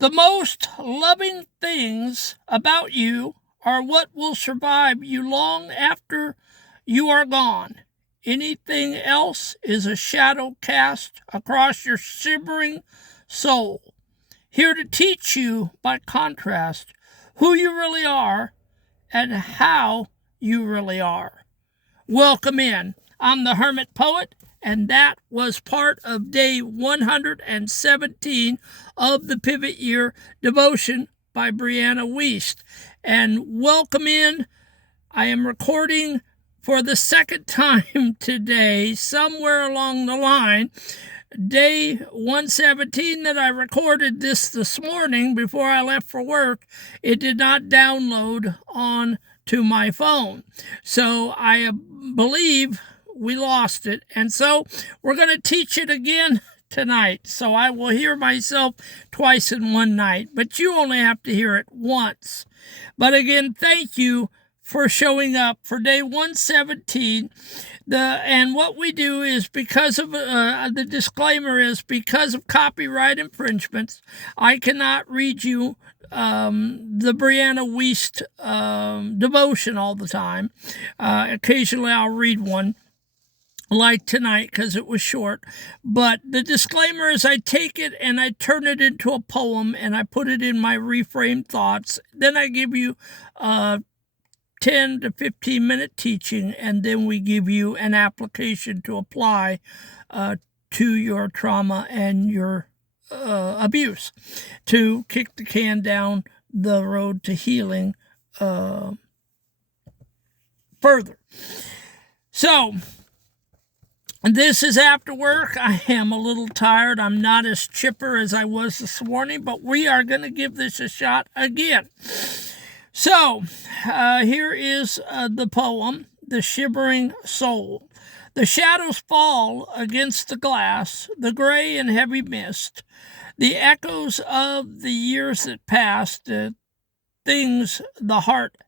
The most loving things about you are what will survive you long after you are gone. Anything else is a shadow cast across your shimmering soul, here to teach you, by contrast, who you really are and how you really are. Welcome in. I'm the Hermit Poet, and that was part of day 117 of the Pivot Year Devotion by Brianna Wiest. And welcome in. I am recording for the second time today, somewhere along the line. Day 117 that I recorded this morning before I left for work, it did not download on to my phone. So I believe we lost it. And so we're going to teach it again tonight. So I will hear myself twice in one night, but you only have to hear it once. But again, thank you for showing up for day 117. And what we do is, because of the disclaimer is, because of copyright infringements, I cannot read you the Brianna Wiest devotion all the time. Occasionally I'll read one, like tonight, because it was short. But the disclaimer is, I take it and I turn it into a poem and I put it in my reframed thoughts. Then I give you 10 to 15 minute teaching, and then we give you an application to apply to your trauma and your abuse, to kick the can down the road to healing further. So this is after work. I am a little tired. I'm not as chipper as I was this morning, but we are going to give this a shot again. So here is the poem, The Shimmering Soul. The shadows fall against the glass, the gray and heavy mist, the echoes of the years that passed, the things the heart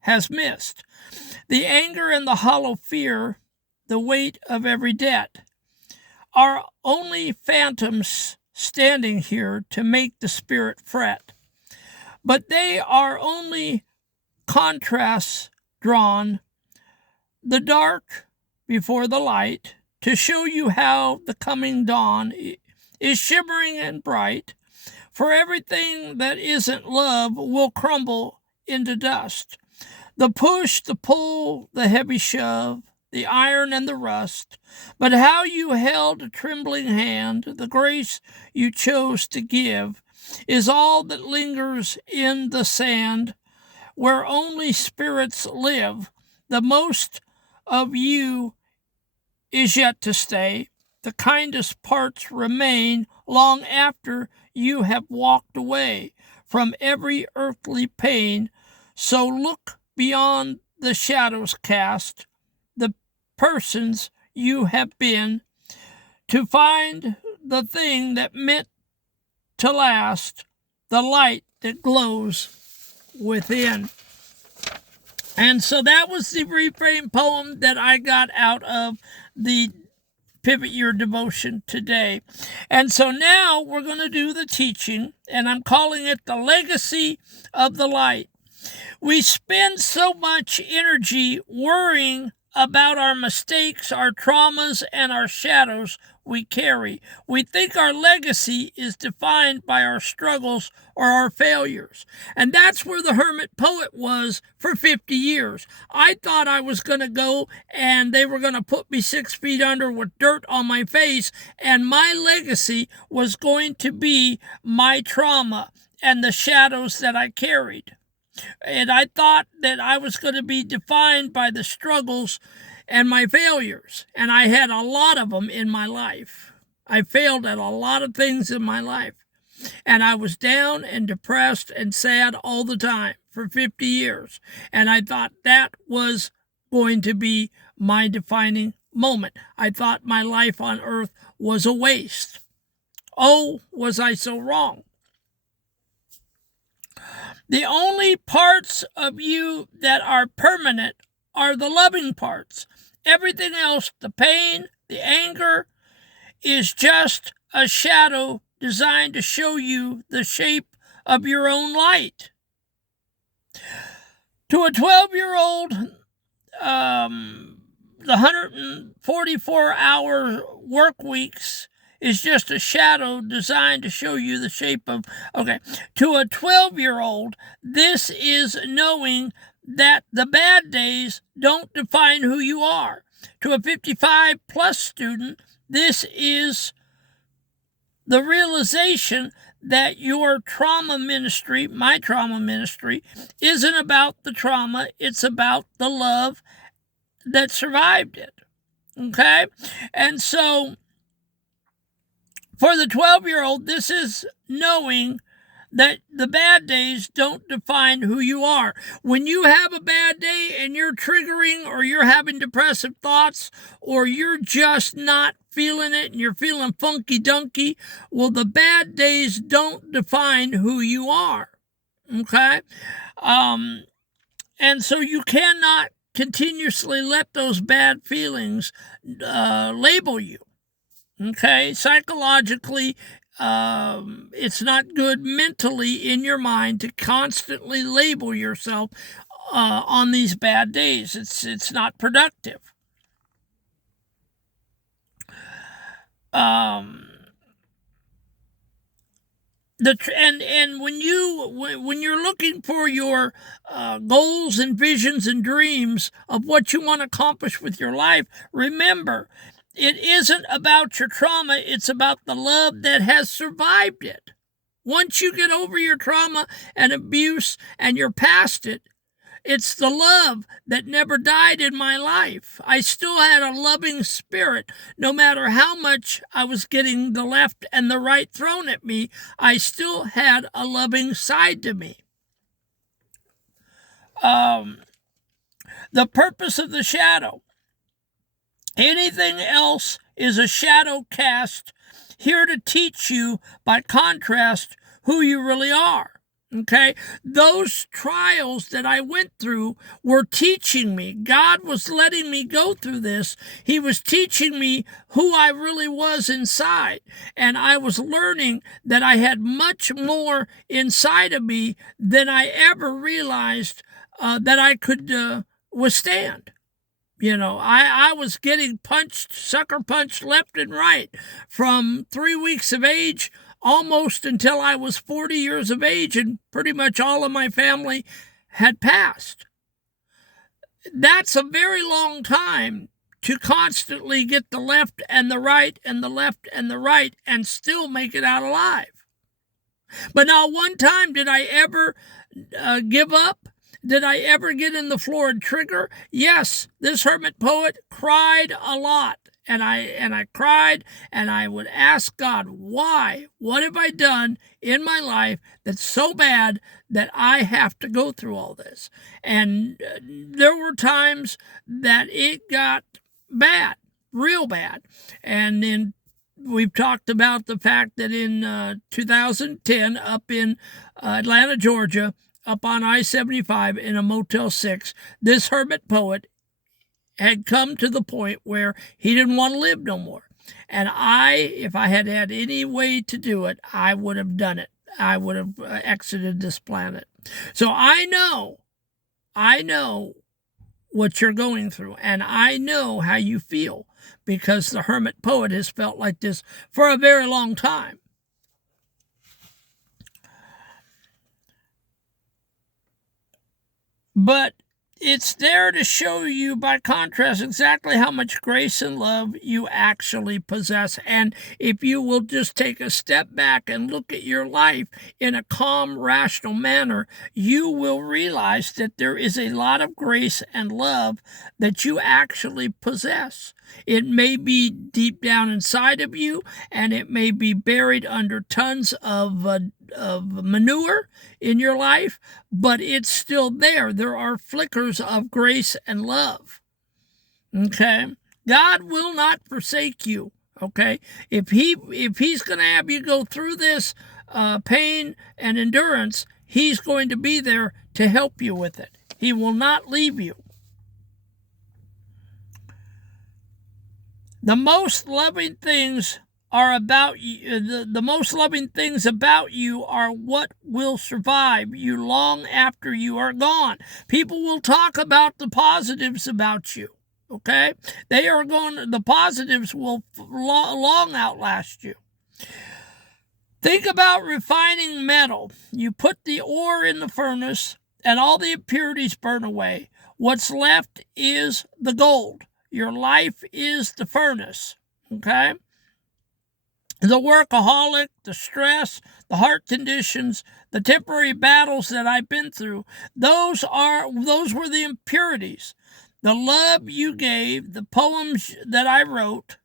has missed, the anger and the hollow fear, the weight of every debt, are only phantoms standing here to make the spirit fret. But they are only contrasts drawn, the dark before the light, to show you how the coming dawn is shimmering and bright. For everything that isn't love will crumble into dust. The push, the pull, the heavy shove, the iron and the rust. But how you held a trembling hand, the grace you chose to give, is all that lingers in the sand, where only spirits live. The most of you is yet to stay. The kindest parts remain long after you have walked away from every earthly pain. So look beyond the shadows cast, the persons you have been, to find the thing that meant to last, the light that glows within. And so that was the reframed poem that I got out of the Pivot Year Devotion today. And so now we're going to do the teaching, and I'm calling it The Legacy of the Light. We spend so much energy worrying about our mistakes, our traumas, and our shadows we carry. We think our legacy is defined by our struggles or our failures. And that's where the Hermit Poet was for 50 years. I thought I was going to go and they were going to put me 6 feet under with dirt on my face, and my legacy was going to be my trauma and the shadows that I carried. And I thought that I was going to be defined by the struggles and my failures. And I had a lot of them in my life. I failed at a lot of things in my life. And I was down and depressed and sad all the time for 50 years. And I thought that was going to be my defining moment. I thought my life on earth was a waste. Oh, was I so wrong? The only parts of you that are permanent are the loving parts. Everything else, the pain, the anger, is just a shadow designed to show you the shape of your own light. To a 12-year-old, the 144-hour work weeks is just a shadow designed to show you the shape of, to a 12-year-old, this is knowing that the bad days don't define who you are. To a 55-plus student, this is the realization that your trauma ministry, my trauma ministry, isn't about the trauma, it's about the love that survived it. Okay? And so, for the 12-year-old, this is knowing that the bad days don't define who you are. When you have a bad day and you're triggering or you're having depressive thoughts or you're just not feeling it and you're feeling funky-dunky, well, the bad days don't define who you are. Okay? And so you cannot continuously let those bad feelings label you. Okay? Psychologically, it's not good mentally in your mind to constantly label yourself on these bad days. It's not productive. And when you're looking for your goals and visions and dreams of what you want to accomplish with your life, remember, it isn't about your trauma, it's about the love that has survived it. Once you get over your trauma and abuse and you're past it, it's the love that never died in my life. I still had a loving spirit. No matter how much I was getting the left and the right thrown at me, I still had a loving side to me. The purpose of the shadow. Anything else is a shadow cast here to teach you, by contrast, who you really are. Okay? Those trials that I went through were teaching me. God was letting me go through this. He was teaching me who I really was inside. And I was learning that I had much more inside of me than I ever realized that I could withstand. You know, I was getting sucker punched left and right from 3 weeks of age almost until I was 40 years of age, and pretty much all of my family had passed. That's a very long time to constantly get the left and the right and the left and the right and still make it out alive. But not one time did I ever give up. Did I ever get in the floor and trigger? Yes, this hermit poet cried a lot. And I cried, and I would ask God, why? What have I done in my life that's so bad that I have to go through all this? And there were times that it got bad, real bad. And then we've talked about the fact that in 2010, up in Atlanta, Georgia, up on I-75 in a Motel 6, this hermit poet had come to the point where he didn't want to live no more. And if I had had any way to do it, I would have done it. I would have exited this planet. So I know what you're going through, and I know how you feel, because the hermit poet has felt like this for a very long time. But it's there to show you, by contrast, exactly how much grace and love you actually possess. And if you will just take a step back and look at your life in a calm, rational manner, you will realize that there is a lot of grace and love that you actually possess. It may be deep down inside of you, and it may be buried under tons of manure in your life, but it's still there. There are flickers of grace and love. Okay? God will not forsake you. Okay? If he's going to have you go through this pain and endurance, he's going to be there to help you with it. He will not leave you. The most loving things are about you, the most loving things about you are what will survive you long after you are gone. People will talk about the positives about you. Okay? The positives will long outlast you. Think about refining metal. You put the ore in the furnace and all the impurities burn away. What's left is the gold. Your life is the furnace. Okay? The workaholic, the stress, the heart conditions, the temporary battles that I've been through, those were the impurities. The love you gave, the poems that I wrote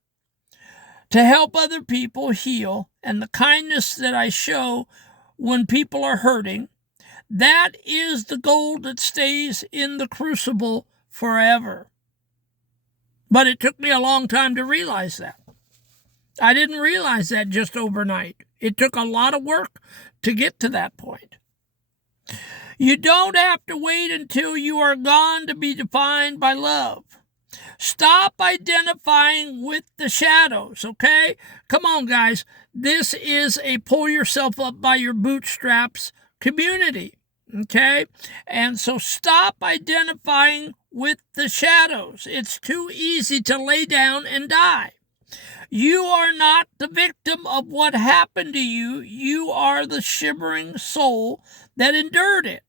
to help other people heal, and the kindness that I show when people are hurting, that is the gold that stays in the crucible forever. But it took me a long time to realize that. I didn't realize that just overnight. It took a lot of work to get to that point. You don't have to wait until you are gone to be defined by love. Stop identifying with the shadows, okay? Come on, guys. This is a pull yourself up by your bootstraps community, okay? And so stop identifying with the shadows. It's too easy to lay down and die. You are not the victim of what happened to you. You are the shimmering soul that endured it.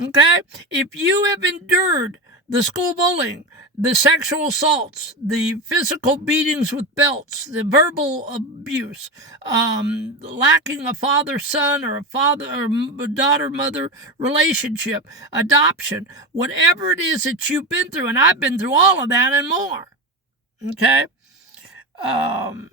Okay? If you have endured the school bullying, the sexual assaults, the physical beatings with belts, the verbal abuse, lacking a father-son or a father or daughter-mother relationship, adoption, whatever it is that you've been through, and I've been through all of that and more. Okay? I'm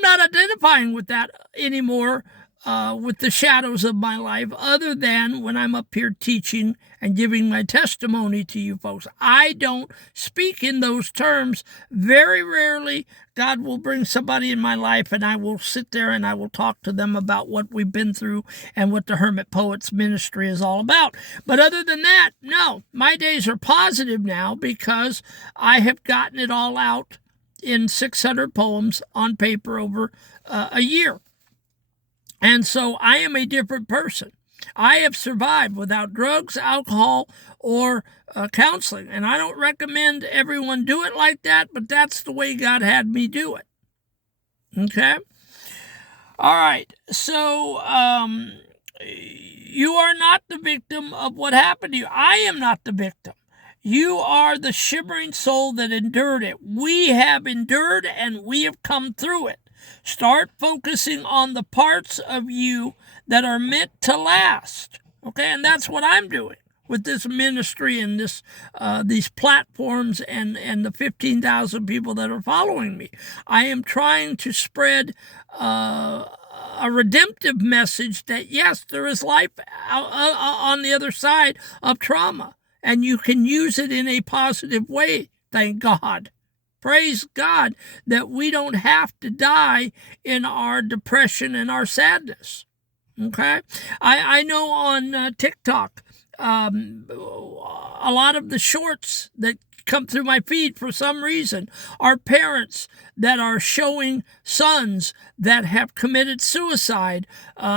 not identifying with that anymore, with the shadows of my life, other than when I'm up here teaching and giving my testimony to you folks. I don't speak in those terms. Very rarely, God will bring somebody in my life and I will sit there and I will talk to them about what we've been through and what the Hermit Poets ministry is all about. But other than that, no, my days are positive now because I have gotten it all out in 600 poems on paper over a year. And so I am a different person. I have survived without drugs, alcohol, or counseling. And I don't recommend everyone do it like that, but that's the way God had me do it. Okay? All right. So you are not the victim of what happened to you. I am not the victim. You are the shimmering soul that endured it. We have endured and we have come through it. Start focusing on the parts of you that are meant to last. Okay, and that's what I'm doing with this ministry and these platforms and the 15,000 people that are following me. I am trying to spread a redemptive message that, yes, there is life on the other side of trauma. And you can use it in a positive way, thank God. Praise God that we don't have to die in our depression and our sadness. Okay? I know on TikTok, a lot of the shorts that come through my feed for some reason are parents that are showing sons that have committed suicide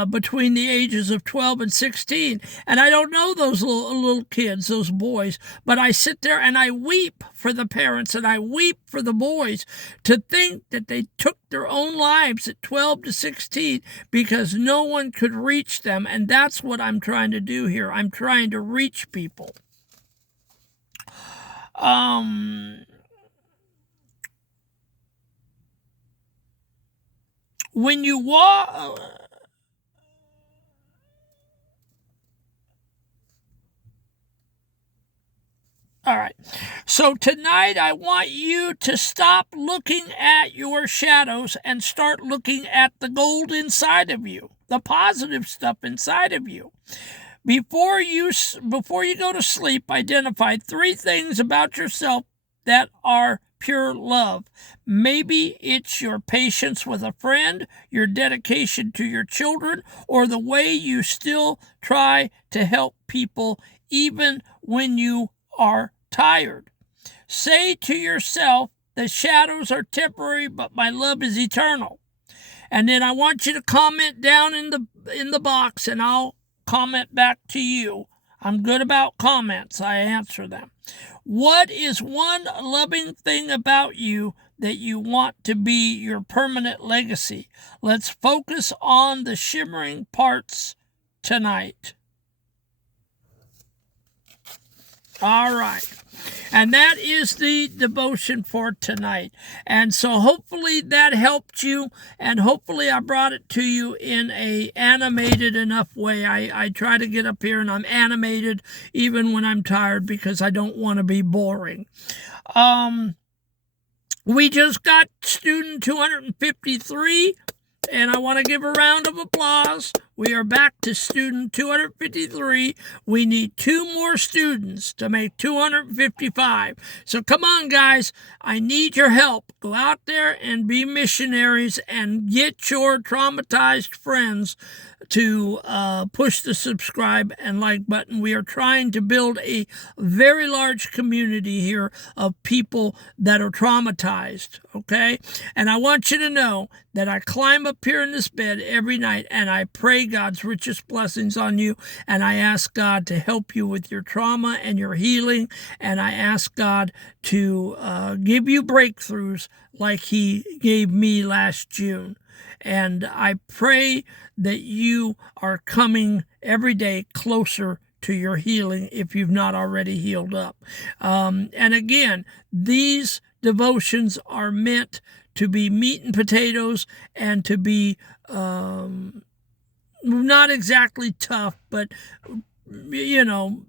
between the ages of 12 and 16. And I don't know those little kids, those boys, but I sit there and I weep for the parents and I weep for the boys to think that they took their own lives at 12 to 16 because no one could reach them. And that's what I'm trying to do here. I'm trying to reach people. When you walk, all right. So tonight I want you to stop looking at your shadows and start looking at the gold inside of you, the positive stuff inside of you. Before you go to sleep, identify 3 things about yourself that are pure love. Maybe it's your patience with a friend, your dedication to your children, or the way you still try to help people even when you are tired. Say to yourself The shadows are temporary, but my love is eternal. And then I want you to comment down in the box, and I'll comment back to you. I'm good about comments. I answer them. What is one loving thing about you that you want to be your permanent legacy? Let's focus on the shimmering parts tonight. All right. And that is the devotion for tonight. And so hopefully that helped you, and hopefully I brought it to you in a animated enough way. I try to get up here and I'm animated even when I'm tired because I don't want to be boring. We just got student 253. And I want to give a round of applause. We are back to student 253. We need 2 more students to make 255. So come on, guys. I need your help. Go out there and be missionaries and get your traumatized friends to push the subscribe and like button. We are trying to build a very large community here of people that are traumatized, okay? And I want you to know that I climb up here in this bed every night and I pray God's richest blessings on you, and I ask God to help you with your trauma and your healing, and I ask God to give you breakthroughs like He gave me last June. And I pray that you are coming every day closer to your healing if you've not already healed up. And again, these devotions are meant to be meat and potatoes and to be not exactly tough, but, you know,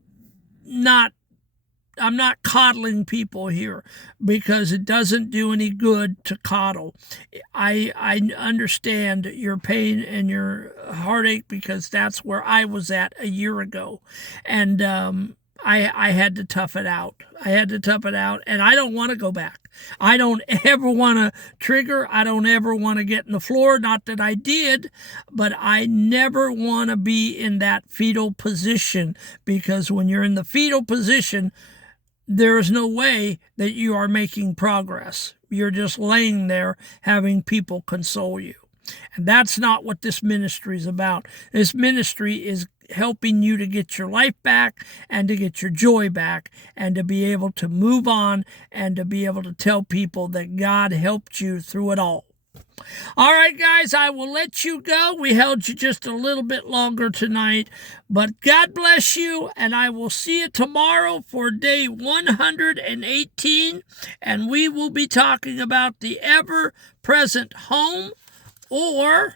I'm not coddling people here because it doesn't do any good to coddle. I understand your pain and your heartache because that's where I was at a year ago. And I had to tough it out. And I don't want to go back. I don't ever want to trigger. I don't ever want to get in the floor. Not that I did, but I never want to be in that fetal position, because when you're in the fetal position, there is no way that you are making progress. You're just laying there having people console you. And that's not what this ministry is about. This ministry is helping you to get your life back and to get your joy back and to be able to move on and to be able to tell people that God helped you through it all. All right, guys, I will let you go. We held you just a little bit longer tonight, but God bless you, and I will see you tomorrow for day 118, and we will be talking about the ever-present home, or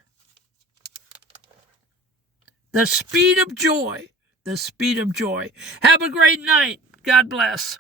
the speed of joy. The speed of joy. Have a great night. God bless.